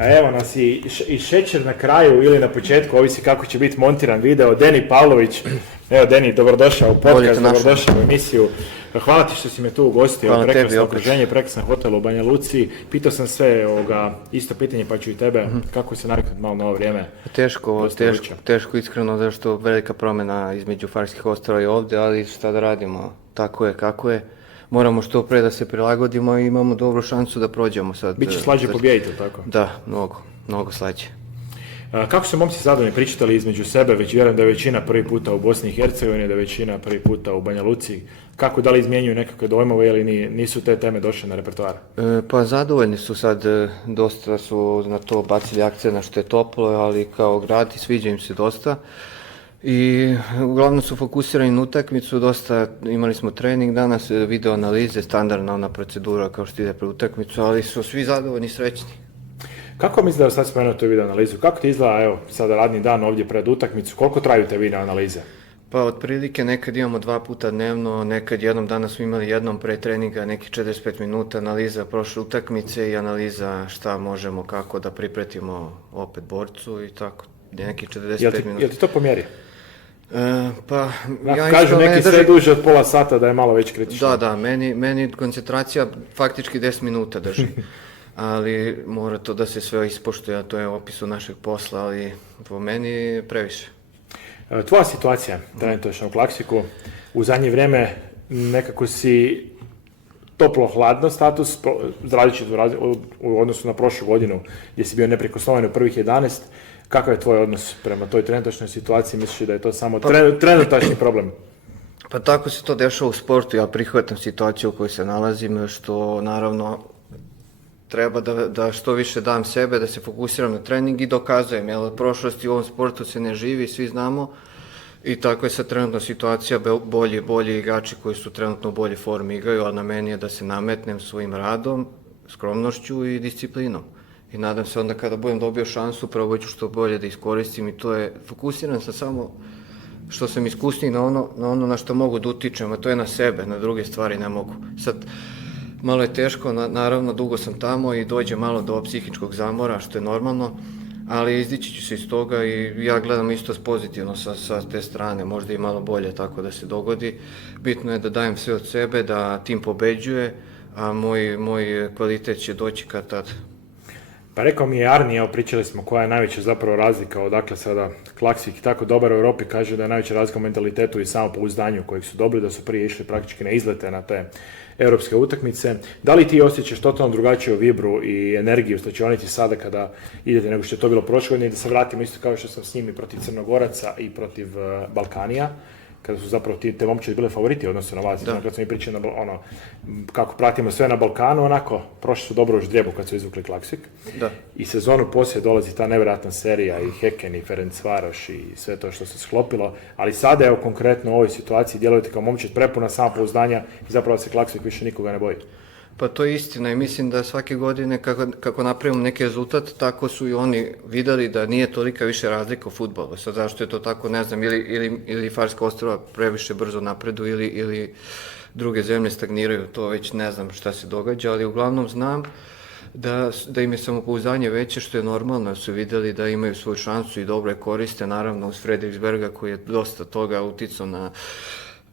A evo nas i šećer na kraju ili na početku, ovisi kako će biti montiran video. Denijem Pavlović, evo Deni, dobrodošao u podcast, dobrodošao u emisiju. Hvala ti što si me tu ugostio, prekrasno okruženje, prekrasan hotel u Banjaluci. Pitao sam sve isto pitanje, pa ću i tebe, kako se naviknuti malo na ovo vrijeme? Teško iskreno, zašto velika promjena između Farskih Otoka i ovdje, ali šta da radimo, tako je kako je. Moramo što pre da se prilagodimo i imamo dobru šansu da prođemo sad. Biće slađe pobijediti, tako? Da, mnogo slađe. Kako su momci zadovoljni pričali između sebe, već vjerujem da je većina prvi puta u Bosni i Hercegovini, da je većina prvi puta u Banjaluci. Kako, da li izmjenjuju nekakve dojmove ili nisu te teme došle na repertoar? Pa zadovoljni su sad, dosta su na to bacili akcije na što je toplo, ali kao grad sviđa im se dosta. I uglavnom su fokusirani na utakmicu, dosta imali smo trening danas, video analize, standardna ona procedura kao što ide pre utakmicu, ali su svi zadovoljni i srećni. Kako misliš da sad spomenuo tu video analizu? Kako ti izgleda, evo, sada radni dan ovdje pred utakmicu, koliko traju te video analize? Pa otprilike nekad imamo 2 puta dnevno, nekad jednom, danas smo imali jednom pre treninga, nekih 45 minuta analiza prošle utakmice i analiza šta možemo, kako da pripretimo opet borcu i tako, nekih 45 minuta. Jel ti to pomjeri? Ja kažu neki sve duže od pola sata da je malo već kritično. Da, meni koncentracija faktički 10 minuta drži. Ali mora to da se sve ispoštuje, a to je opisu našeg posla, ali po meni previše. Tvoja situacija, trenutačno u Klaksviku, u zadnje vrijeme nekako si toplo-hladno status, različit u odnosu na prošlu godinu, gdje si bio neprikosnoven u prvih 11. Kakav je tvoj odnos prema toj trenutačnoj situaciji? Misliš da je to samo trenutačni problem? Pa tako se to dešava u sportu, ja prihvatam situaciju u kojoj se nalazim, što naravno treba da što više dam sebe, da se fokusiram na trening i dokazujem, jer od prošlosti u ovom sportu se ne živi, svi znamo, i tako je sad trenutna situacija, bolji igrači koji su trenutno u bolje formi igraju, a na meni je da se nametnem svojim radom, skromnošću i disciplinom. I nadam se onda kada budem dobio šansu, probat ću što bolje da iskoristim i to je, fokusiran sam samo što sam iskusniji na ono na što mogu da utičem, a to je na sebe, na druge stvari ne mogu. Sad, malo je teško, naravno dugo sam tamo i dođe malo do psihičkog zamora, što je normalno, ali izdići ću se iz toga i ja gledam isto pozitivno sa te strane, možda i malo bolje tako da se dogodi. Bitno je da dajem sve od sebe, da tim pobeđuje, a moj kvalitet će doći kad tad. Pa rekao mi je Arni, evo pričali smo koja je najveća zapravo razlika, odakle sada Klaksvik tako dobar u Europi, kaže da je najveća razlika u mentalitetu i samopouzdanju kojeg su dobili, da su prije išli praktički na izlete na te europske utakmice. Da li ti osjećaš totalno drugačiju vibru i energiju u slačionici sada kada idete nego što je to bilo prošle godine, i da se vratimo isto kao što sam s njimi protiv Crnogoraca i protiv Balkanija, kada su zapravo te momčadi bile favoriti u odnosu na vas. Kad smo mi pričali kako pratimo sve na Balkanu, onako, prošli su dobro u ždrijebu kad su izvukli Klaksvik. Da. I sezonu poslije dolazi ta nevjerojatna serija i Heken i Ferencvaroš i sve to što se sklopilo, ali sada evo konkretno u ovoj situaciji djelujete kao momčad prepuna samopouzdanja i zapravo se Klaksvik više nikoga ne boji. Pa to je istina i mislim da svake godine kako napravimo neki rezultat, tako su i oni vidjeli da nije tolika više razlika u fudbalu. Sad zašto je to tako, ne znam, ili Farska Ostrva previše brzo napreduju ili druge zemlje stagniraju, to već ne znam šta se događa, ali uglavnom znam da im je samopouzdanje veće, što je normalno, su vidjeli da imaju svoju šansu i dobro je koriste, naravno uz Frederiksberga koji je dosta toga uticao na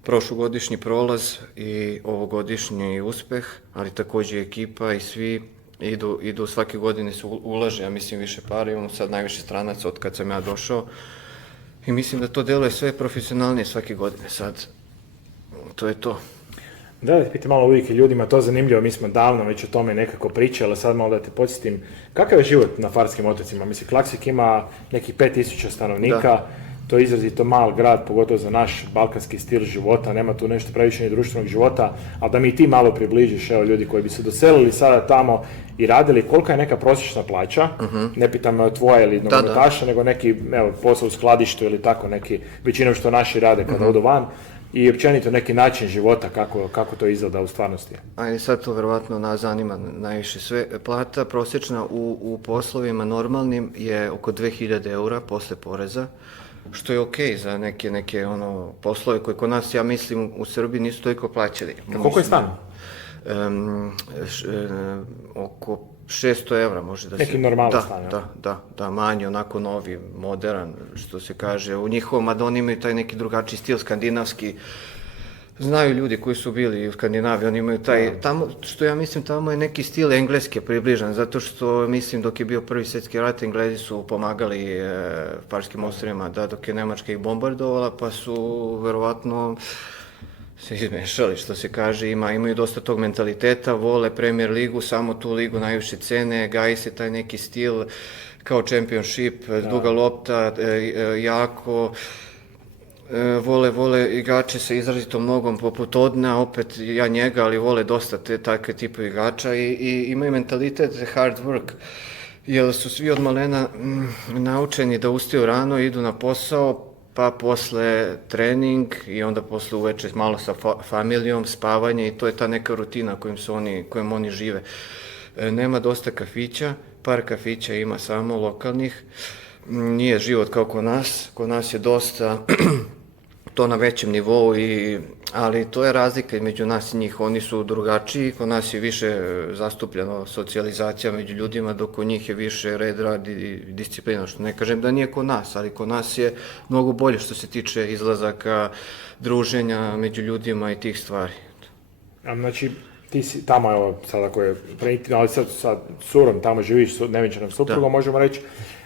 prošlogodišnji prolaz i ovogodišnji uspeh, ali također ekipa i svi idu svake godine se ulaže, ja mislim više para, imamo sad najviše stranaca od kad sam ja došao i mislim da to deluje sve profesionalnije svake godine sad, to je to. Da ti pitam malo uvijek i ljudima, to zanimljivo, mi smo davno već o tome nekako pričali, ali sad malo da te podsjetim, kakav je život na Farskim otocima? Mislim, Klaksvik ima nekih 5000 stanovnika, to je izrazito mal grad, pogotovo za naš balkanski stil života, nema tu nešto previše ni društvenog života, ali da mi ti malo približiš, evo ljudi koji bi se doselili sada tamo i radili, kolika je neka prosječna plaća, ne pitam tvoja ili nogometaša, nego neki posao u skladištu ili tako neki, većinom što naši rade kada odu van, i općenito neki način života, kako to izgleda u stvarnosti. Ajde, sad to verovatno nas zanima najviše sve. Plata prosječna u poslovima normalnim je oko 2000 eura posle poreza, što je okej za neke poslove koje kod nas, ja mislim, u Srbiji nisu toliko plaćali. Koliko je stan? Oko 600 evra može da se... Neki normalni stan. Da, manji, onako novi, modern, što se kaže. U njihovom, mada oni imaju taj neki drugačiji stil, skandinavski. Znaju ljudi koji su bili u Skandinaviji, oni imaju taj, tamo, što ja mislim, tamo je neki stil engleske približan, zato što, mislim, dok je bio Prvi svjetski rat, Englezi su pomagali Farskim ostrvima, dok je Nemačka ih bombardovala, pa su, verovatno, se izmešali, što se kaže, imaju dosta tog mentaliteta, vole Premier ligu, samo tu ligu najviše cene, gaji se taj neki stil, kao championship, duga lopta, jako... Vole igrače sa izrazitom nogom poput Odna, opet ja njega, ali vole dosta takve tipe igrača i imaju mentalitet hard work, jer su svi od malena naučeni da ustaju rano, idu na posao, pa posle trening i onda posle uveče malo sa familijom, spavanje i to je ta neka rutina kojom oni žive. Nema dosta kafića, par kafića ima samo lokalnih, nije život kao kod nas je dosta to na većem nivou, ali to je razlika između nas i njih, oni su drugačiji, kod nas je više zastupljeno socijalizacija među ljudima, dok kod njih je više red, rad i disciplina, što ne kažem da nije kod nas, ali kod nas je mnogo bolje što se tiče izlazaka, druženja među ljudima i tih stvari. Znači, ti si tamo, evo, sad ako je ali sad curom tamo živiš, nevenčanom suprugom, možemo reći,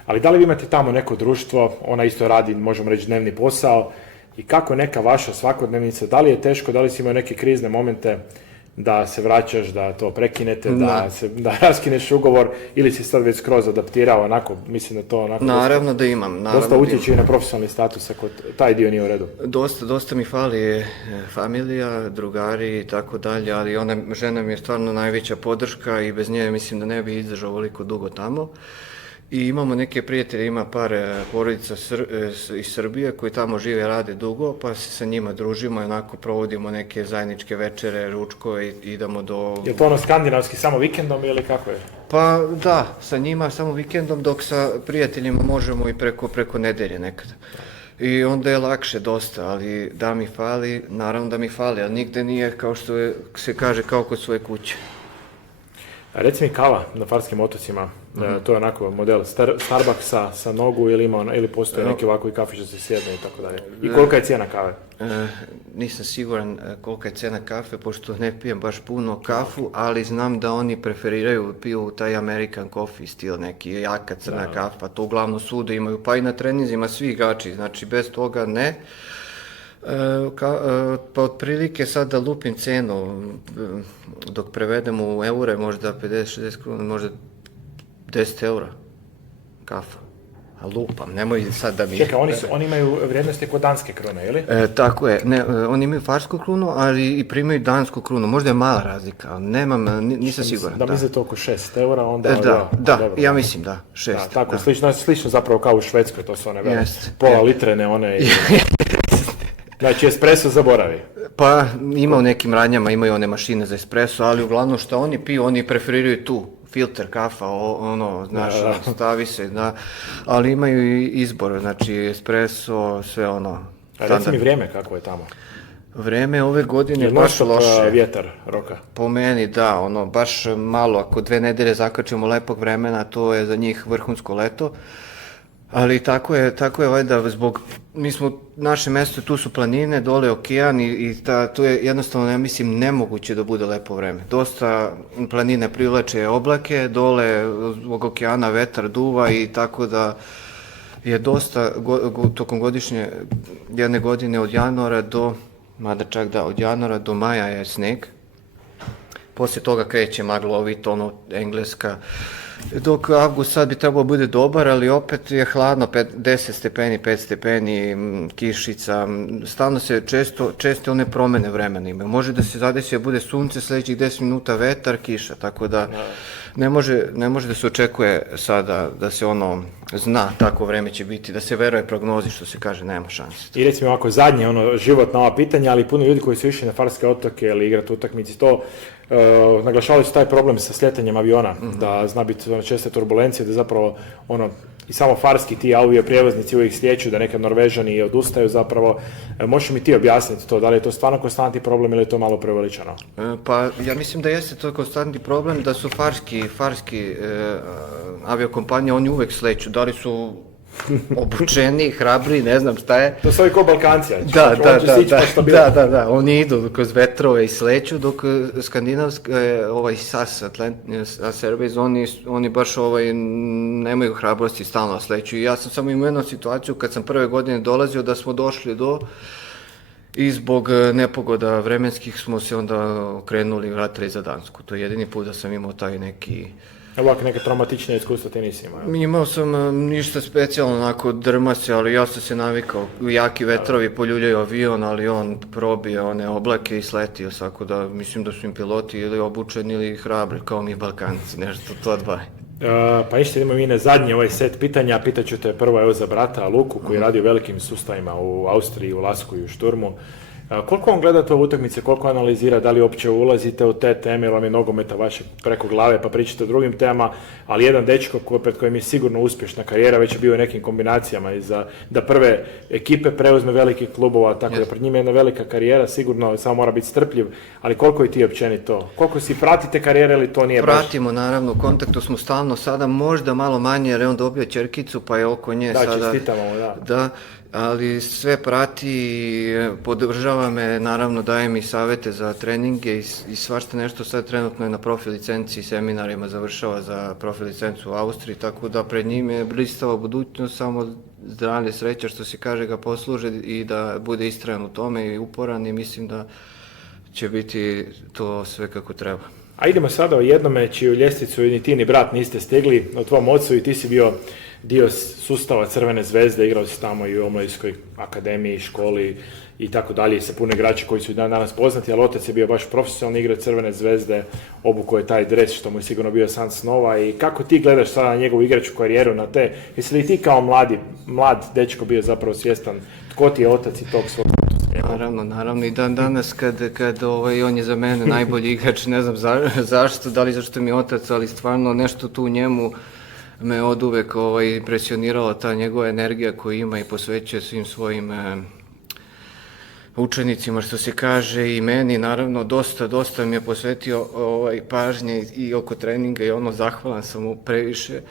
ali da li vi imate tamo neko društvo, ona isto radi, možemo reći, dnevni posao, i kako neka vaša svakodnevnica, da li je teško, da li si imao neke krizne momente da se vraćaš, da to prekinete, da raskineš ugovor, ili si sad već skroz adaptirao, onako, mislim da to onako... Naravno da imam. Dosta utječe i na profesionalni status, ako taj dio nije u redu. Dosta mi fali familija, drugari i tako dalje, ali žena mi je stvarno najveća podrška i bez nje mislim da ne bi izdržao ovoliko dugo tamo. I imamo neke prijatelje, ima par porodica iz Srbije koji tamo žive, rade dugo, pa se sa njima družimo i onako provodimo neke zajedničke večere, ručkove i idemo do... Je to ono skandinavski samo vikendom ili kako je? Pa da, sa njima samo vikendom, dok sa prijateljima možemo i preko nedelje nekada. I onda je lakše dosta, ali da mi fali, naravno da mi fali, ali nigde nije kao što se kaže kao kod svoje kuće. Reci mi kava na Farskim otocima, to je onako model Starbucksa sa nogu ili postoje neki ovakvi kafić da se sjedne i tako dalje. I kolika je cijena kave? Nisam siguran kolika je cijena kafe, pošto ne pijem baš puno kafu, ali znam da oni piju taj American coffee stil, neki jaka crna kafa, to uglavnom svuda imaju, pa i na treninzima svi igrači, znači bez toga ne. Pa otprilike sad da lupim cenu, dok prevedem u eure, možda 50-60 kruna, možda 10 eura kafa. A lupam, nemoj sad da mi... Čekaj, oni imaju vrijednosti kod danske krune, ili? Tako je, oni imaju farsku krunu, ali i primaju dansku krunu, možda je mala razlika, nisam siguran. Da mislite oko 6 eura, onda... Da, ja mislim da, 6. Tako, slično zapravo kao u Švedskoj, to su one pola litrene, one... Znači, espresso zaboravi. Pa ima u nekim radnjama, imaju one mašine za espresso, ali uglavnom što oni piju, oni preferiraju tu, filter kafa, znaš, stavi se, da, ali imaju i izbor, znači espresso, sve ono. A reci mi vrijeme kako je tamo? Vreme ove godine je baš loše. Vjetar, roka? Po meni da, baš malo, ako 2 nedelje zakačemo lepog vremena, to je za njih vrhunsko leto. Ali tako je valjda naše mesto, tu su planine, dole je okean i to je jednostavno, ja mislim, nemoguće da bude lepo vreme. Dosta planine privlače oblake, dole zbog okeana vetar duva i tako da je dosta tokom jedne godine od januara od januara do maja je sneg. Poslije toga kreće maglovit, engleska. Dok avgust sad bi trebalo bude dobar, ali opet je hladno, 10 stepeni, 5 stepeni, kišica, stalno se često one promene vremena imaju. Može da se zadesi da bude sunce, sljedećih 10 minuta vetar, kiša, tako da ne može da se očekuje sada da se zna tako vreme će biti, da se veruje prognozi, što se kaže, nema šanse. I recimo ovako zadnje životna ova pitanja, ali puno ljudi koji su išli na Farske otoke ili igrati utakmici, to naglašavali su taj problem sa sljetanjem aviona, da zna biti česte turbulencije, da zapravo i samo farski ti avioprijevoznici uvijek stječu da nekad Norvežani odustaju zapravo. Možeš mi ti objasniti to, da li je to stvarno konstantni problem ili je to malo preuveličano? Pa ja mislim da jeste to konstantni problem, da su farski aviokompanije, oni uvijek sleću, da li su obučeni, hrabri, ne znam šta je. To su ovi ko Balkanci, da, oni idu kroz vetrove i sleću, dok skandinavski, SAS Airways, oni baš nemaju hrabrosti, stalno sleću. I ja sam samo imao jednu situaciju kad sam prve godine dolazio da smo došli i zbog nepogoda vremenskih smo se onda okrenuli i vratili za Dansku. To je jedini put da sam imao taj neki... Ovako neke traumatične iskustva ti nisi imao? Imao sam ništa specijalno, onako drma se, ali ja sam se navikao. Jaki vetrovi poljuljaju avion, ali on probije one oblake i sletio, tako da mislim da su im piloti ili obučeni ili hrabri, kao mi Balkanci, nešto to odvaja. Pa ništa, idemo mi na zadnji ovaj set pitanja. Pitaću te prvo za brata Luku koji radi u velikim sustavima u Austriji, u Lasku i u Šturmu. Koliko on gleda to utakmice, koliko analizira, da li uopće ulazite u te teme, ili vam je nogometa vaše preko glave pa pričate o drugim temama, ali jedan dečko pred kojim je sigurno uspješna karijera, već je bio u nekim kombinacijama i da prve ekipe preuzme velikih klubova, tako da pred njima je jedna velika karijera, sigurno samo mora biti strpljiv, ali koliko i ti općenito? Koliko si pratite karijere ili to nije baš? Pratimo, naravno, u kontaktu smo stalno, sada možda malo manje jer je on dobio ćerkicu pa je oko nje sada... Da, čestitamo mu, da. Ali sve prati, podržava me, naravno daje mi savjete za treninge i svašta nešto. Sad trenutno je na profi licenciji, seminarima završava za profi licencu u Austriji, tako da pred njim je blistava budućnost, samo zdravlje, sreća što se kaže ga posluže i da bude istrajan u tome i uporan i mislim da će biti to sve kako treba. A idemo sada o jednome čiju ljestvicu ni ti ni brat niste stigli, o tvom ocu, i ti si bio dio sustava Crvene zvezde, igrao si tamo i u omladinskoj akademiji, školi i tako dalje, sa puno igrača koji su i danas poznati, ali otac je bio baš profesionalni igrač Crvene zvezde, obukao je taj dres što mu je sigurno bio san snova. I kako ti gledaš sada na njegovu igračku karijeru, na te, jesi li ti kao mlad dečko bio zapravo svjestan tko ti je otac i tog svog? Naravno, i dan danas kad on je za mene najbolji igrač, ne znam zašto, da li zašto mi je otac, ali stvarno nešto tu u njemu me oduvek impresionirala, ta njegova energija koju ima i posvećuje svim svojim učenicima, što se kaže, i meni, naravno, dosta mi je posvetio pažnje i oko treninga i zahvalan sam mu previše.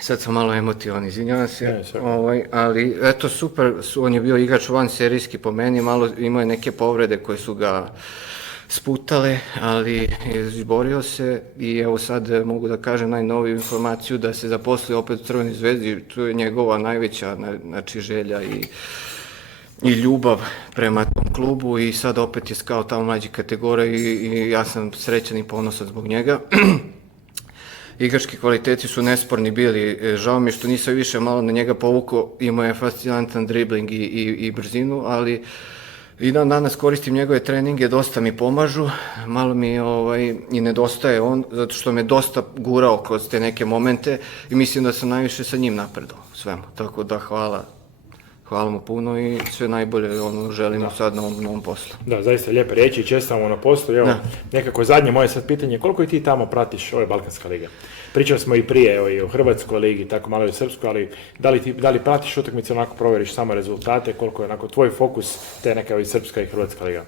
Sad sam malo emotivan, izvinjavam se, ali eto super, on je bio igrač vanserijski po meni, malo imao je neke povrede koje su ga sputale, ali izborio se i evo sad mogu da kažem najnoviju informaciju da se zaposlio opet u Crvenoj zvezdi, to je njegova najveća želja i ljubav prema tom klubu i sad opet je skao tamo mlađi kategorija i ja sam srećan i ponosan zbog njega. Igrački kvaliteti su nesporni bili, žao mi što nisam više malo na njega povukao, imao je fascinantan dribling i brzinu, ali i dan danas koristim njegove treninge, dosta mi pomažu, malo mi i nedostaje on, zato što me dosta gurao kroz te neke momente i mislim da sam najviše sa njim napredao svemu, tako da hvala mu puno i sve najbolje želimo sad na ovom poslu. Da, zaista lijepe riječi i čestitamo na poslu. Evo, nekako zadnje moje sad pitanje, koliko i ti tamo pratiš ove Balkanska liga? Pričali smo i prije i o Hrvatskoj ligi, tako malo i o Srpskoj, ali da li pratiš utakmice, onako provjeriš samo rezultate, koliko je onako tvoj fokus te neka i Srpska i Hrvatska liga?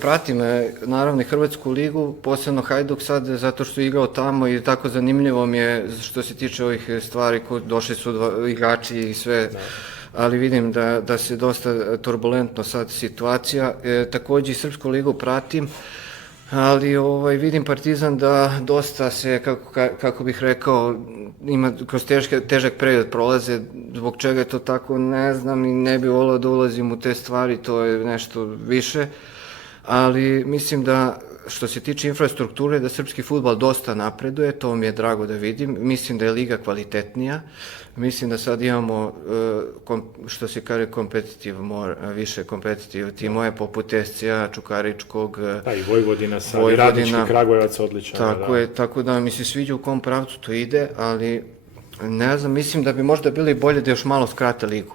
Pratim naravno i Hrvatsku ligu, posebno Hajduk sad zato što je igrao tamo i tako zanimljivo mi je što se tiče ovih stvari, došli su igrači i sve, ali vidim da se dosta turbulentno sad situacija. Također i Srpsku ligu pratim, ali vidim Partizan da dosta se, kako bih rekao, ima kroz težak period prolaze, zbog čega je to tako ne znam i ne bih volio da ulazim u te stvari, to je nešto više, ali mislim da što se tiče infrastrukture, da srpski fudbal dosta napreduje, to mi je drago da vidim, mislim da je liga kvalitetnija, mislim da sad imamo, što se kaže, više kompetitiv timove, poput SCA, Čukaričkog, i Vojvodina sad, i Radnički Kragujevac odličan. Tako da mi se sviđa u kom pravcu to ide, ali ne znam, mislim da bi možda bili bolje da još malo skrate ligu.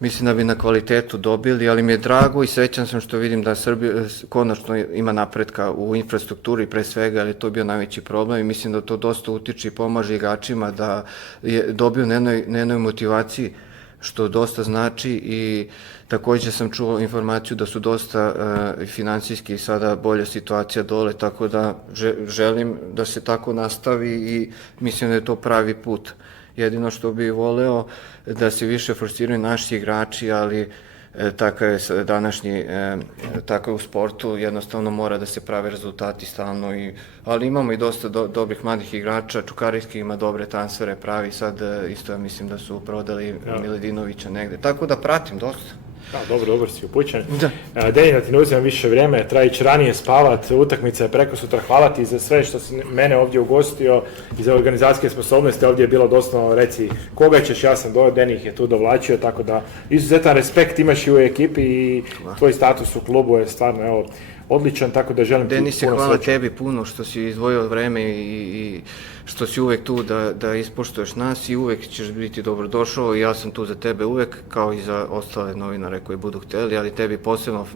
Mislim da bi na kvalitetu dobili, ali mi je drago i srećan sam što vidim da Srbija konačno ima napretka u infrastrukturi pre svega, ali to je bio najveći problem i mislim da to dosta utiče i pomaže igračima da dobiju na jednoj motivaciji, što dosta znači i također sam čuo informaciju da su dosta finansijski sada bolja situacija dole, tako da želim da se tako nastavi i mislim da je to pravi put. Jedino što bih voleo da se više forsiraju naši igrači, ali tako je današnji, tako je u sportu, jednostavno mora da se prave rezultati stalno, ali imamo i dosta dobrih mladih igrača, Čukariski ima dobre transfere pravi, sad isto ja mislim da su prodali Miledinovića negde, tako da pratim dosta. Da, dobro si upućen. Deni, da ti ne uzimam više vrijeme, treba ići ranije spavat, utakmica je preko sutra, hvala ti za sve što si mene ovdje ugostio i za organizacijske sposobnosti, ovdje je bilo dosta, reci koga ćeš, ja sam Deni ih je tu dovlačio, tako da izuzetan respekt imaš i u ekipi i tvoj status u klubu je stvarno, evo, odličan, tako da želim ti puno sreće. Denis, hvala tebi puno što si izdvojio vreme i što si uvek tu da ispoštuješ nas i uvek ćeš biti dobrodošao i ja sam tu za tebe uvek, kao i za ostale novinare koji budu htjeli, ali tebi posebno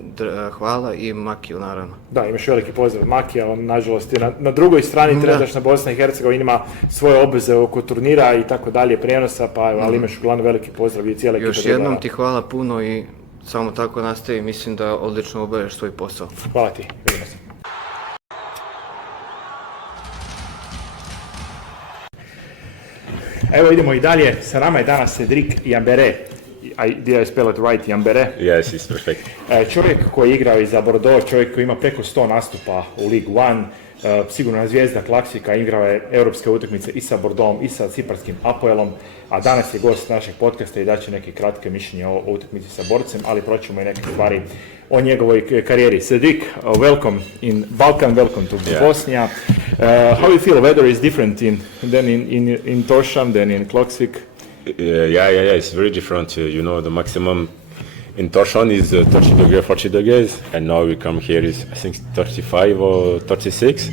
hvala i Makiju naravno. Da, imaš veliki pozdrav Makija, on nažalost je na drugoj strani trenutačna Bosna i Hercegovina ima svoje obveze oko turnira i tako dalje, prijenosa, ali imaš uglavnom veliki pozdrav i cijela ekipa. Još jednom ti hvala puno i samo tako nastavi, mislim da odlično obavljaš svoj posao. Hvala ti, vidimo se. Evo idemo i dalje, sa nama je danas Cedric Yambereom. Did I spell it right, Yambere? Yes, it's perfect. Čovjek koji je igrao i za Bordeaux, čovjek koji ima preko 100 nastupa u Ligue 1, sigurno zvijezda Klaksvika, igrao je europske utakmice i sa Bordeauxom i sa ciparskim Apoelom, a danas je gost našeg podcasta i daće neke kratke mišljenje o utakmici sa Borcem, ali proćemo i neke stvari o njegovoj karijeri. Cedric, welcome in Balkan, welcome to Bosnia. How you feel weather is different than in Torshavn, than in Klaksvik? Yeah, it's very different. You know, the maximum in Torshavn is 30 degrees, 40 degrees, and now we come here is, I think, 35 or 36.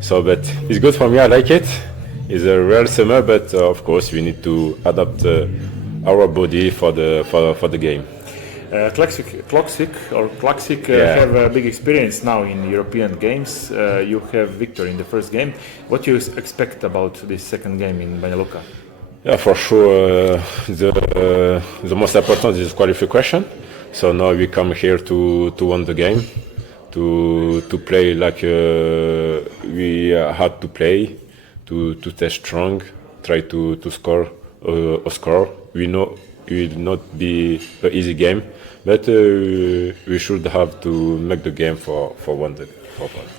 So, but it's good for me, I like it. It's a rare summer, but of course we need to adapt our body for the game. Klaksvik have a big experience now in European games. You have victory in the first game. What do you expect about this second game in Banjaluku? Yeah, for sure. The most important is qualification. So now we come here to win the game, to play like we had to play, to stay strong, try to score a score. We know it will not be an easy game, but we should have to make the game for one day.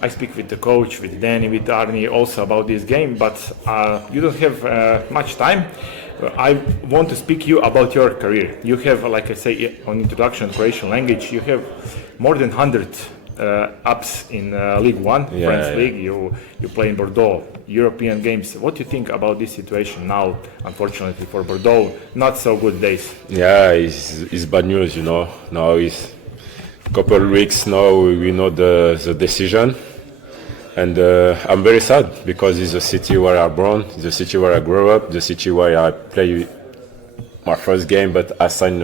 I speak with the coach, with Deni, with Arni also about this game, but you don't have much time. I want to speak you about your career. You have, like I say, on introduction to Croatian language, you have more than 100 ups in League One, French League. You play in Bordeaux, European games. What do you think about this situation now? Unfortunately for Bordeaux, not so good days. Yeah, it's bad news, you know. Now it's couple of weeks now we know the decision, and I'm very sad because it's a city where I born, it's a city where I grew up, the city where I play my first game, but I signed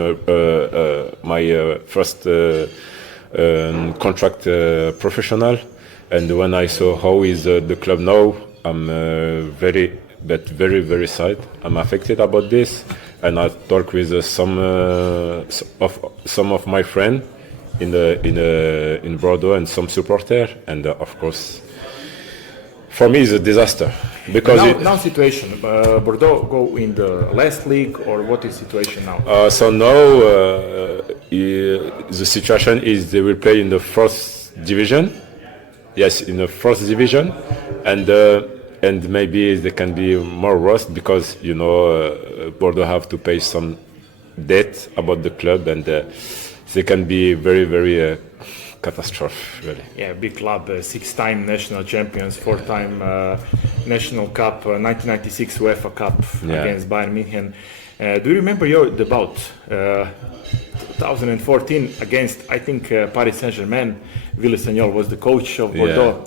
my first contract professional, and when I saw how is the club now, I'm very sad. I'm affected about this, and I talk with some of my friends in Bordeaux and some supporter, and of course for me it's a disaster because now situation Bordeaux go in the last league, or what is situation now? So now the situation is they will play in the first division, in the first division, and maybe they can be more worse because you know Bordeaux have to pay some debt about the club, and they can be very catastrophe, really. Yeah, big club, 6-time national champions, 4-time national cup, 1996 UEFA Cup against Bayern München. Do you remember your debut, 2014 against, I think, Paris Saint-Germain? Willy Sagnol was the coach of Bordeaux.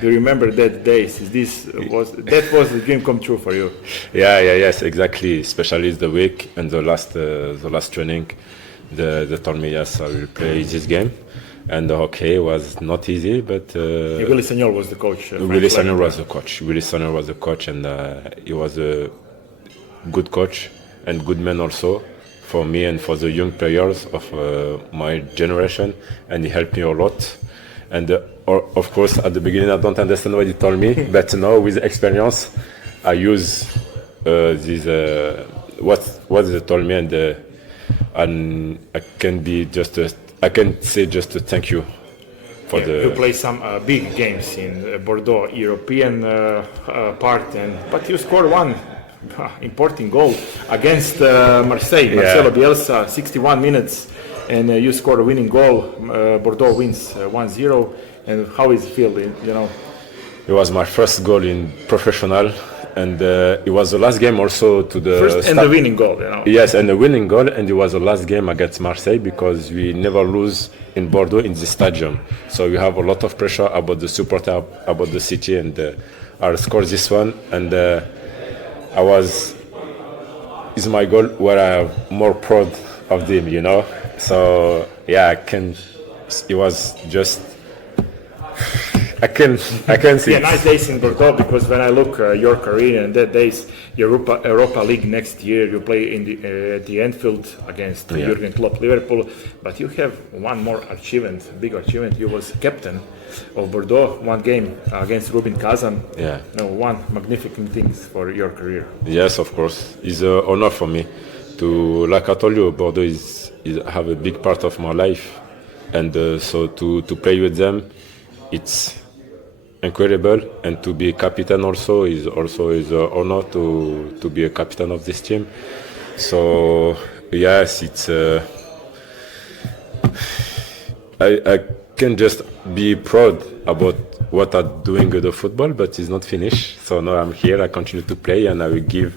Do you remember that days? That was the dream come true for you? Yes, exactly. Especially the week and the last training, they told me yes, I will play this game, and okay, it was not easy, but Willy Sagnol was the coach. Willy Sagnol was the coach, and he was a good coach and good man also for me and for the young players of my generation, and he helped me a lot. And of course, at the beginning, I don't understand what he told me, but now with experience, I use what they told me, and I can say just a thank you for You play some big games in Bordeaux, European part, but you scored one important goal against Marseille. Marcelo Bielsa, 61 minutes. And you scored a winning goal. Bordeaux wins 1-0. And how is it feel? It was my first goal in professional, and it was the last game also to the first and the winning goal. Yes, and the winning goal, and it was the last game against Marseille because we never lose in Bordeaux in the stadium. So we have a lot of pressure about the supporter, about the city, and I scored this one, and it's my goal where I am more proud of them, So it was just, I can see. Yeah, nice days in Bordeaux, because when I look your career and that days, Europa League next year, you play in the Anfield against Jurgen Klopp, Liverpool, but you have one more achievement, big achievement. You was captain of Bordeaux, one game against Rubin Kazan. One magnificent thing for your career. Yes, of course. It's an honor for me to, like I told you, Bordeaux is have a big part of my life, and so to play with them, it's incredible, and to be captain also is an honor to be a captain of this team. So yes, it's I can just be proud about what I'm doing with the football, but it's not finished. So now I'm here, I continue to play, and I will give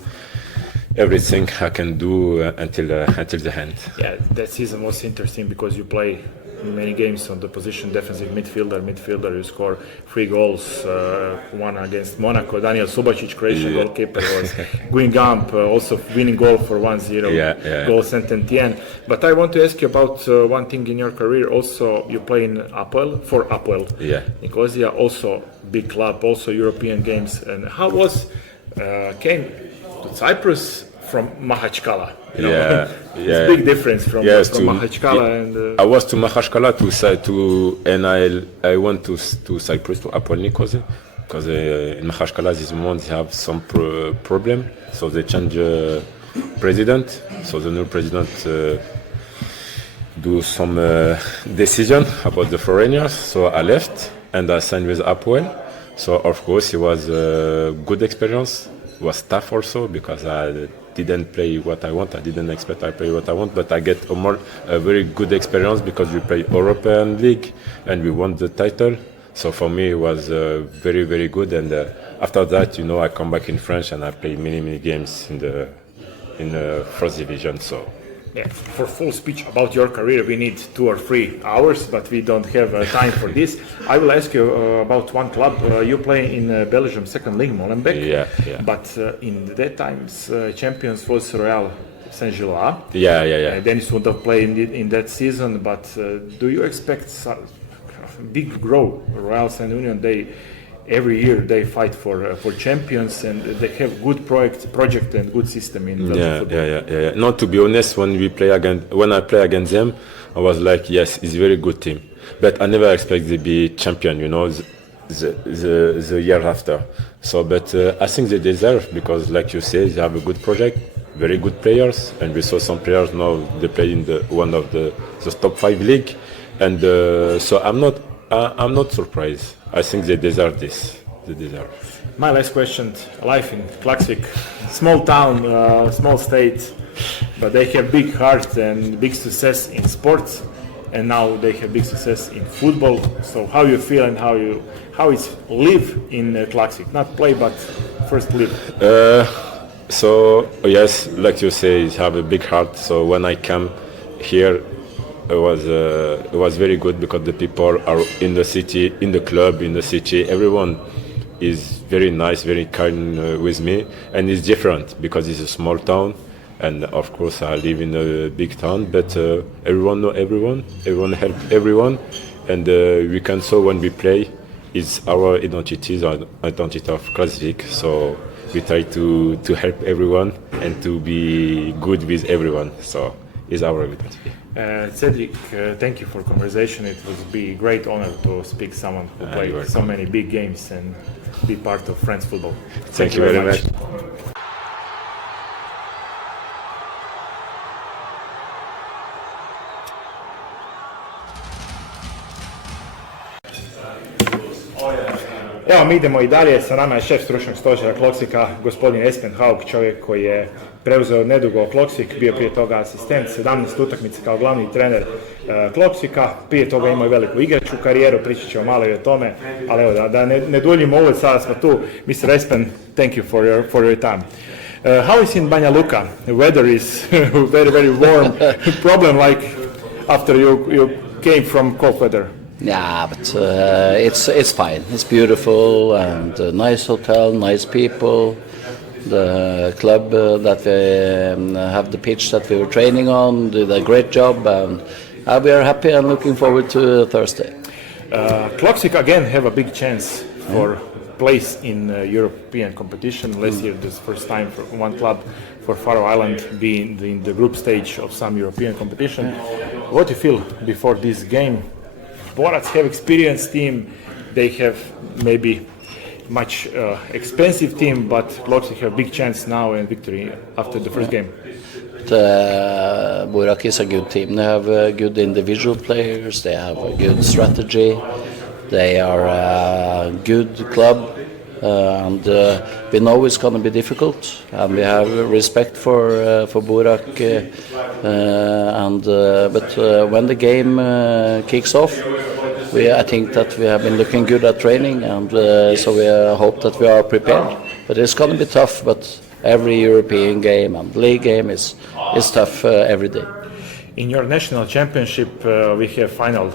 everything I can do until the end. Yeah, that season was interesting because you play many games on the position defensive midfielder. You score 3 goals, one against Monaco. Daniel Subacic, Croatian goalkeeper, was Guingamp, also winning goal for 1-0. Goal Saint-Étienne. But I want to ask you about one thing in your career. Also, you play in for Apoel. Nicosia, also big club, also European games. And how was came to Cyprus from Makhachkala? It's a big difference from Makhachkala and. I was to Makhachkala and I went to Cyprus to Apoel Nicosia, because in Makhachkala this moment they have some problem, so they change president. So the new president do some decision about the foreigners. So I left and I signed with Apoel. So of course it was a good experience. It was tough also because I didn't play what I want. I didn't expect I play what I want, but I get a very good experience because we play European League and we won the title. So for me it was very, very good. And after that, I come back in France and I play many games in the first division. So. Yeah, for full speech about your career, we need 2 or 3 hours, but we don't have time for this. I will ask you about one club. You play in Belgium, second league, Molenbeek. Yeah. But in that times, champions was Real Saint-Gilloise. Yeah. Denis would have played in that season, but do you expect big growth? Real Saint-Union, every year they fight for champions, and they have good project and good system in football. Yeah. No, to be honest, when I play against them, I was like, yes, it's a very good team, but I never expect to be champion. The year after. So, but I think they deserve, because, like you say, they have a good project, very good players, and we saw some players now they play in one of the top 5 league, and so I'm not surprised. I think they deserve this. My last question: life in Klaksvik, small town, small state, but they have big heart and big success in sports, and now they have big success in football. So how you feel and how is live in Klaksvik? Not play, but first live. So yes, like you say, have a big heart. So when I come here, it was very good because the people are in the city, in the club, in the city. Everyone is very nice, very kind with me, and it's different because it's a small town, and of course I live in a big town. But everyone know everyone help everyone, and we can show when we play is our identity, the identity of Klaksvik. So we try to help everyone and to be good with everyone. So it's our identity. Cedric, thank you for conversation. It would be a great honor to speak to someone who played so many big games and be part of French football. Thank you very much. Evo, mi idemo i dalje, sa nama je šef stručnog stožera Klaksvika, gospodin Espenom Haug, čovjek koji je preuzeo nedugo Klaksvik, bio prije toga asistent, 17 utakmica kao glavni trener Klaksvika, prije toga imao i veliku igračku karijeru, pričat ćemo malo i o tome, ali evo da ne duljimo uvod, sada smo tu. Mr. Espen, thank you for your time. How is in Banjaluka? The weather is very, very warm, problem like after you came from cold weather. Yeah, but it's fine. It's beautiful and a nice hotel, nice people. The club that we have the pitch that we were training on did a great job, and we are happy and looking forward to Thursday. Klaksvik again have a big chance for place in European competition. Last year, this first time for one club for Faroe Island being in the group stage of some European competition. What do you feel before this game? Borac have experienced team, they have maybe much expensive team, but Klaksvik have big chance now and victory after the first game. Borac is a good team. They have good individual players, they have a good strategy, they are a good club, and we know it's going to be difficult, and we have respect for Borac. But when the game kicks off, I think that we have been looking good at training, and so we hope that we are prepared. But it's going to be tough. But every European game and league game is tough every day. In your national championship, we have final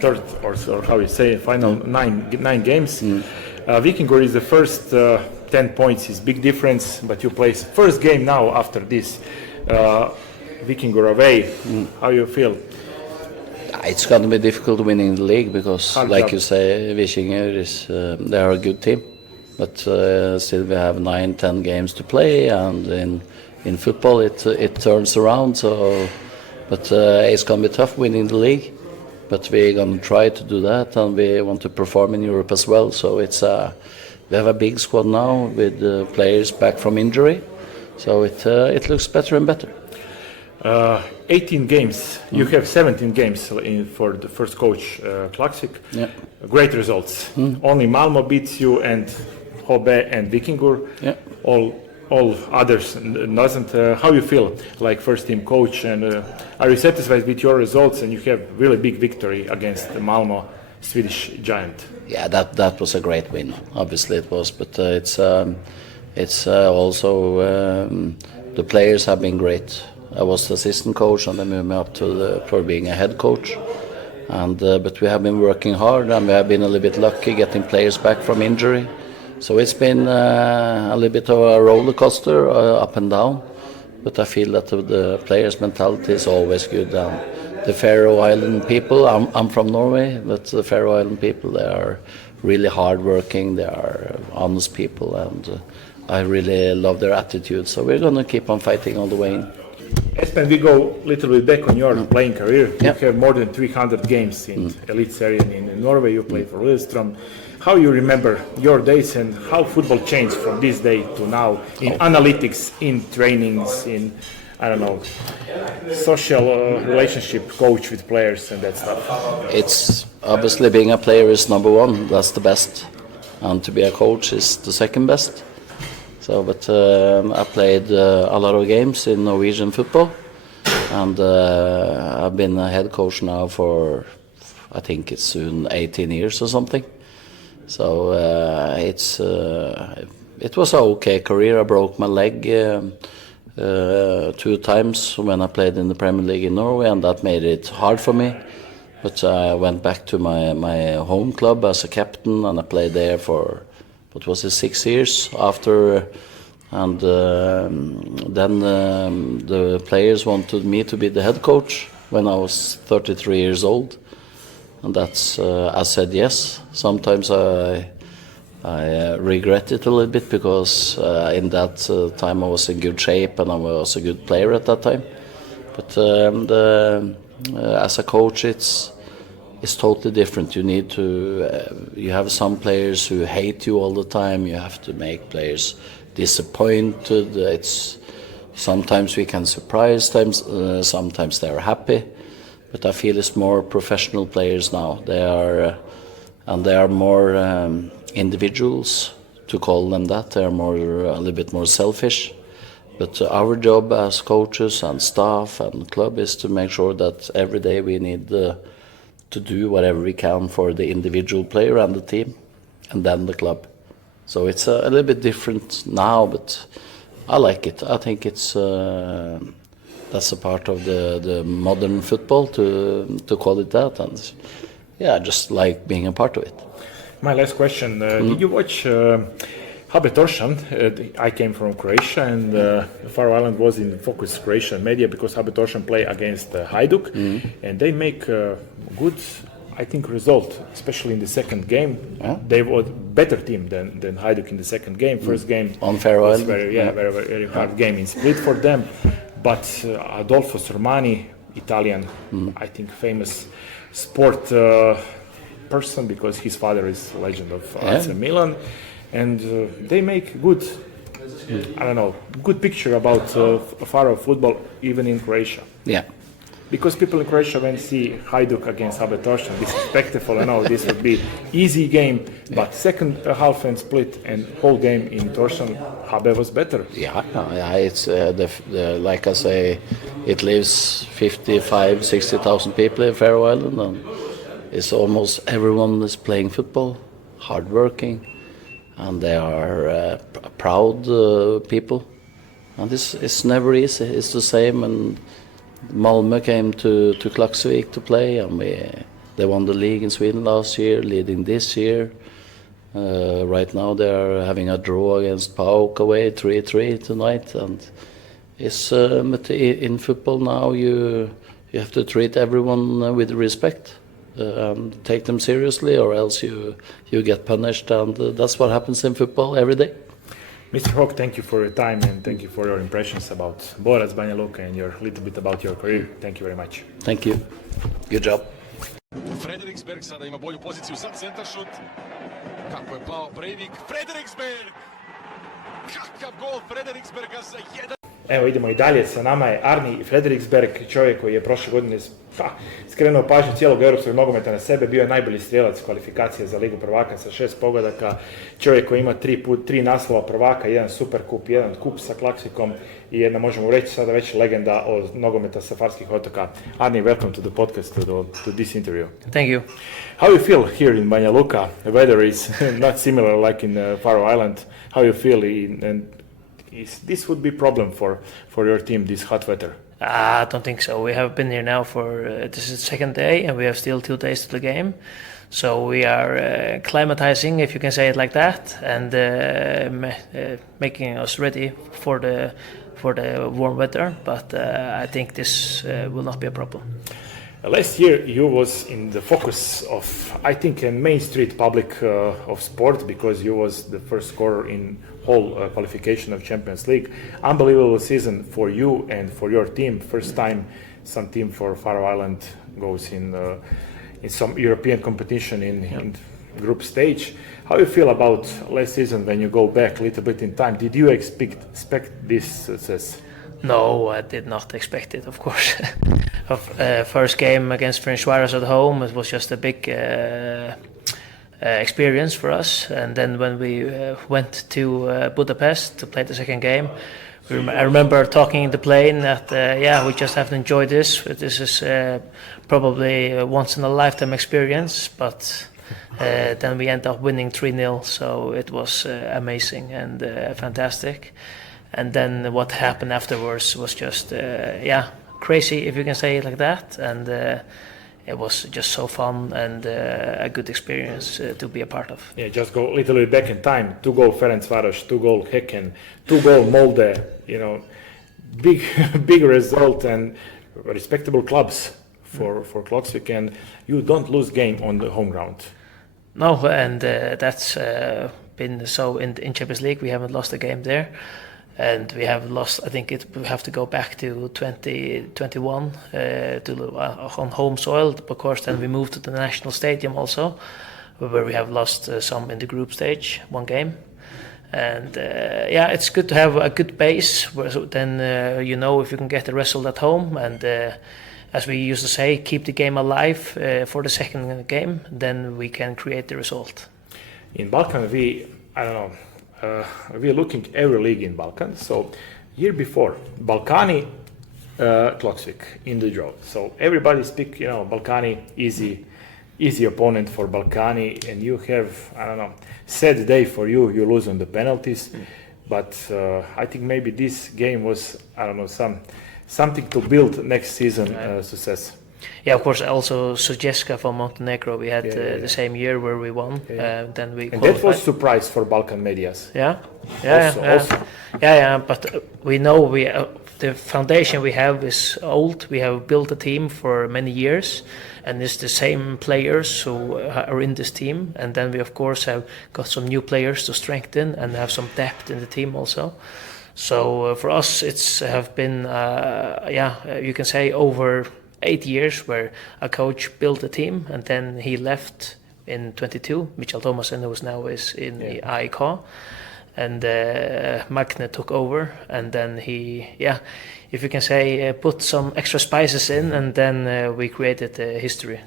third, or how you say, final nine games. Vikingur is the first 10 points is big difference, but you play first game now after this. Vikingur away. How you feel? It's going to be difficult winning the league because, like you say, Vikingur is they are a good team, but still we have 9-10 games to play, and in football it turns around. So, but it's going to be tough winning the league. But we're going to try to do that, and we want to perform in Europe as well. So we have a big squad now with players back from injury. So it looks better and better. 18 games. You have 17 games for the first coach, Klaksvik. Yeah. Great results. Only Malmo beats you, and Hobe and Vikingur. Yeah. All others doesn't. How you feel like first team coach, and are you satisfied with your results? And you have really big victory against the Malmo Swedish giant. Yeah, that was a great win. Obviously it was, but it's also the players have been great. I was the assistant coach, and they moved me up for being a head coach. And but we have been working hard, and we have been a little bit lucky getting players back from injury. So it's been a little bit of a roller coaster, up and down. But I feel that the players' mentality is always good. And the Faroe Island people, I'm from Norway, but the Faroe Island people, they are really hard-working, they are honest people, and I really love their attitude. So we're going to keep on fighting all the way in. Espen, we go a little bit back on your playing career. You have more than 300 games in Elite Serie in Norway. You played for Lillestrøm. How you remember your days, and how football changed from this day to now in analytics, in trainings, in, I don't know, social relationship, coach with players and that stuff? It's obviously being a player is number one. That's the best, and to be a coach is the second best. So, but I played a lot of games in Norwegian football, and I've been a head coach now for, I think it's soon 18 years or something. So it was an okay career. I broke my leg 2 times when I played in the Premier League in Norway, and that made it hard for me. But I went back to my home club as a captain, and I played there for, 6 years after. And then the players wanted me to be the head coach when I was 33 years old. And that's, I said yes. Sometimes I regret it a little bit because in that time I was in good shape and I was a good player at that time. But as a coach, it's totally different. You need to, you have some players who hate you all the time. You have to make players disappointed. It's sometimes we can surprise them. Sometimes they are happy. But I feel it's more professional players now. They are more individuals, to call them that. They are a little bit more selfish. But our job as coaches and staff and club is to make sure that every day we need to do whatever we can for the individual player and the team, and then the club. So it's a little bit different now, but I like it. I think it's that's a part of the modern football to call it that, and yeah, I just like being a part of it. My last question: did you watch Habetorshan? I came from Croatia, and Faroe Island was in focus Croatian media because Habetorshan play against Hajduk, and they make good, I think, result, especially in the second game. They were a better team than Hajduk in the second game. First game on Faroe Island, very hard game in Split for them. But Adolfo Sormani, Italian, I think famous sport person because his father is a legend of AC Milan, and they make good, good picture about Faroe football even in Croatia. Yeah. Because people in Croatia, when see Hajduk against Habetorshan, this spectacle, this would be easy game. But second half and Split and whole game in Torshan, Habe was better. Yeah. It's like I say, it lives 60,000 people in Faroe Island, and it's almost everyone is playing football, hardworking, and they are proud people. And it's never easy. It's the same. And Malmö came to Klaksvik to play, and they won the league in Sweden last year, leading this year. Right now they are having a draw against PAOK away 3-3 tonight, and it's in football now you have to treat everyone with respect, take them seriously, or else you get punished, and that's what happens in football every day. Mr. Haug, thank you for your time and thank you for your impressions about Borac, Banjaluku, and your little bit about your career. Thank you very much. Thank you. Good job. Frederiksberg sada ima bolju poziciju, sad centaršut. Kako je pao Breivik, Frederiksberg! Kakav gol Frederiksberga za 1. Evo idemo i dalje, sa nama je Arnijem Frederiksberg, čovjek koji je prošle godine skrenuo pažnju cijelog europskog nogometa na sebe, bio je najbolji strijelac kvalifikacije za Ligu prvaka sa 6 pogodaka, čovjek koji ima 3 naslova prvaka, jedan superkup, jedan kup sa Klaksvikom i jedna, možemo reći sada već, legenda od nogometa sa Farskih Otoka. Arni, welcome to the podcast, to this interview. Thank you. How you feel here in Banjaluku? The weather is not similar like in Faroe Island. How you feel and this would be problem for your team, this hot weather? I don't think so. We have been here now for, this is the second day, and we have still 2 days to the game. So we are climatizing, if you can say it like that, and making us ready for the warm weather. But I think this will not be a problem. Last year you was in the focus of, I think, a main street public of sport, because you was the first scorer in whole qualification of Champions League. Unbelievable season for you and for your team. First time some team for Faroe Island goes in some European competition in group stage. How you feel about last season when you go back a little bit in time? Did you expect this success? No, I did not expect it, of course. First game against Francuzom at home, it was just a big experience for us. And then when we went to Budapest to play the second game, I remember talking in the plane that, we just have to enjoy this. This is probably a once-in-a-lifetime experience, but then we ended up winning 3-0, so it was amazing and fantastic. And then what happened afterwards was just crazy, if you can say it like that. And it was just so fun and a good experience to be a part of. Yeah, just go a little bit back in time. 2-goal Ferencvaros, 2-goal Häcken, 2-goal Molde. Big result and respectable clubs for Klaksvik, and you don't lose game on the home ground. No, and that's been so in Champions League. We haven't lost a game there. And we have lost, I think we have to go back to 2021 on home soil. Of course, then we moved to the national stadium also, where we have lost some in the group stage, 1 game. And it's good to have a good base, where then if you can get the result at home. And as we used to say, keep the game alive for the second game, then we can create the result. In Balkan, we're looking every league in Balkan. So year before, Balkani, Klaksvik in the draw. So everybody speak, Balkani, easy opponent for Balkani, and you have, sad day for you lose on the penalties. But I think maybe this game was, something to build next season success. Yeah, of course. Also, Suzeska from Montenegro. We had the same year where we won. Then we. And that was surprise for Balkan medias. Also. But we know the foundation we have is old. We have built a team for many years, and it's the same players who are in this team. And then we of course have got some new players to strengthen and have some depth in the team also. So for us, it's have been you can say over 8 years where a coach built a team and then he left in 22. Michael Thomasen, who now is in the AIK, and Magne took over, and then he, if you can say, put some extra spices in, and then we created history.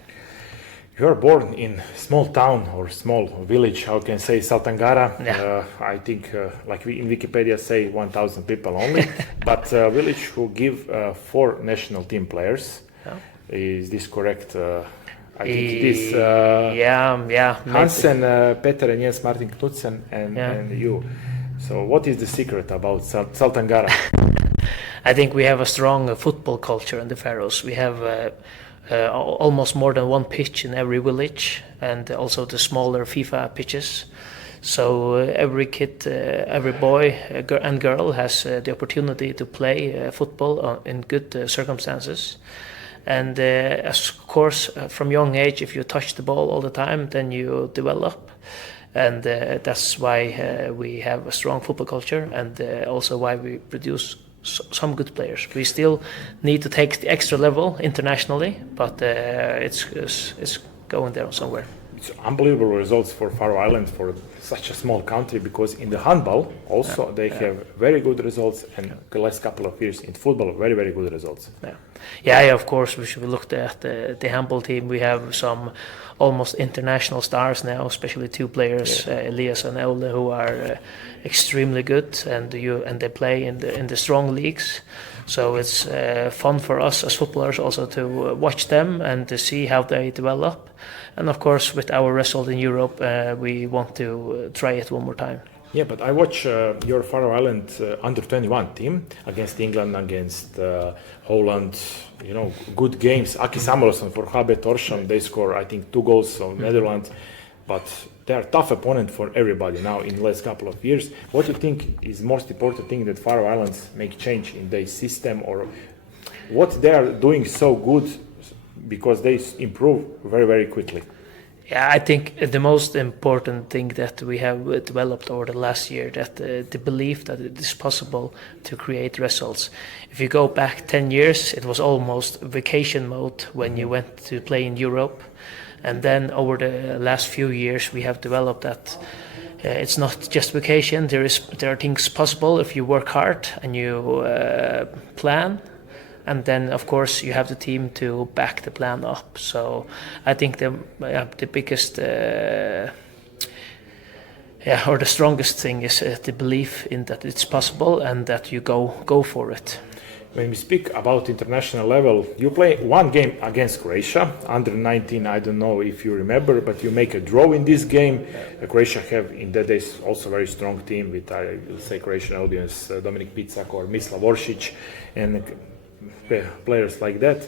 You are born in small town or small village, how can I say, Saltangara. I think, like we in Wikipedia say, 1,000 people only, but a village who give 4 national team players. Is this correct? I think it is Hansen, Peter and Jens Martin Knudsen and you. So what is the secret about Saltangara? I think we have a strong football culture in the Faroes. We have almost more than 1 pitch in every village, and also the smaller FIFA pitches. So every kid, every boy and girl has the opportunity to play football in good circumstances. And of course, from young age, if you touch the ball all the time, then you develop. And that's why we have a strong football culture, and also why we produce some good players. We still need to take the extra level internationally, but it's going there somewhere. It's unbelievable results for Faroe Islands, for such a small country, because in the handball also they have very good results, and the last couple of years in football very, very good results. Of course, we should look at the handball team. We have some almost international stars now, especially 2 players, Elias and Ole, who are extremely good, and they play in the strong leagues. So it's fun for us as footballers also to watch them and to see how they develop. And of course, with our result in Europe, we want to try it one more time. Yeah, but I watch your Faroe Island under-21 team against England, against Holland, good games. Aki Samuelsson for HB Torshavn, they score, I think, 2 goals on Netherlands. But they are tough opponent for everybody now in the last couple of years. What do you think is most important thing that Faroe Islands make change in their system, or what they are doing so good because they improve very, very quickly? Yeah, I think the most important thing that we have developed over the last year, that the belief that it is possible to create results. If you go back 10 years, it was almost vacation mode when you went to play in Europe. And then over the last few years, we have developed that it's not just vacation. There are things possible if you work hard and you plan. And then, of course, you have the team to back the plan up. So I think the biggest, or the strongest thing is the belief in that it's possible and that you go for it. when we speak about international level, you play one game against Croatia, under 19, I don't know if you remember, but you make a draw in this game. Croatia have in that days also very strong team with, I will say, Croatian Albion's Dominik Picak or Mislav Oršić and players like that.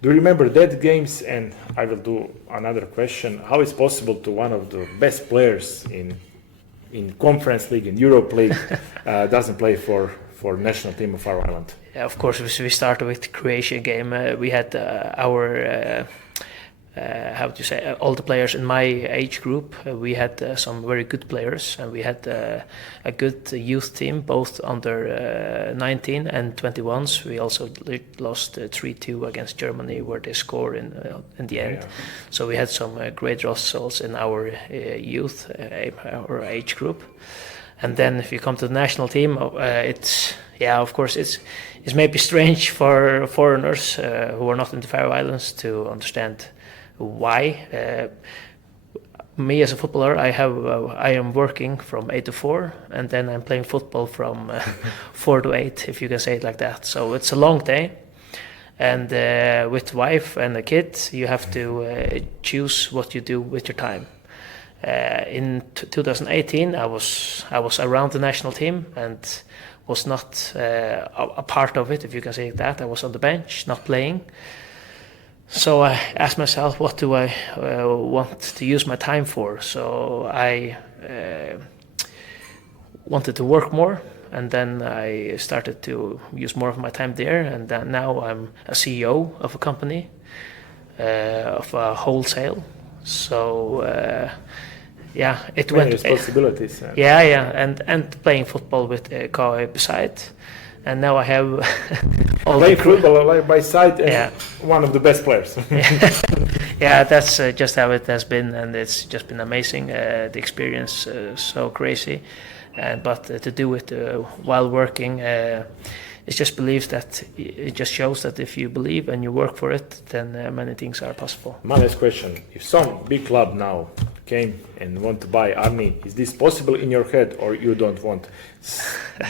Do you remember that games? And I will do another question. How is possible to one of the best players in Conference League, in Europa League, doesn't play for national team of Faroe Island? Yeah, of course, we started with the Croatian game. We had our how do you say, all the players in my age group. We had some very good players, and we had a good youth team, both under 19 and 21s. We also lost 3-2 against Germany, where they scored in the end. Yeah. So we had some great results in our youth, our age group. And then if you come to the national team, it's, yeah, of course, it's maybe strange for foreigners who are not in the Faroe Islands to understand why. Me as a footballer, I am working from 8 to 4, and then I'm playing football from 4 to 8, if you can say it like that. So it's a long day, and with wife and a kid, you have to choose what you do with your time. In 2018, I was around the national team and was not a part of it, if you can say that. I was on the bench, not playing. So I asked myself, what do I want to use my time for? So I wanted to work more, and then I started to use more of my time there. And then now I'm a CEO of a company, of a wholesale. So yeah, it many went responsibilities. Yeah, and playing football with KI beside. And now I have all play football by side and yeah. One of the best players. Yeah, that's just how it has been, and it's just been amazing. The experience so crazy, but to do it while working, it just shows that if you believe and you work for it, then many things are possible. My last question: if some big club now came and want to buy Arni, is this possible in your head, or you don't want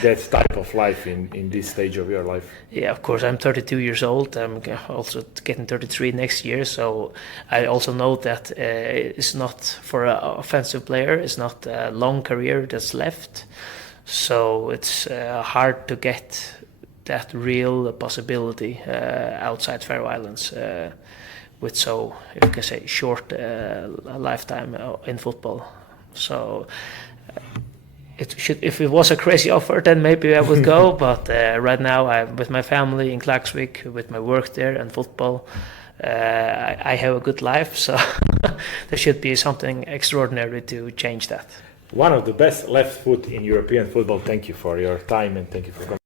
that type of life in this stage of your life? Yeah, of course. I'm 32 years old. I'm also getting 33 next year, so I also know that it's not for an offensive player. It's not a long career that's left, so it's hard to get that real possibility outside Faroe Islands. With so, you can say, short lifetime in football. So if it was a crazy offer, then maybe I would go. But right now, I'm with my family in Klaksvik, with my work there and football. I have a good life, so there should be something extraordinary to change that. One of the best left foot in European football. Thank you for your time and thank you for coming.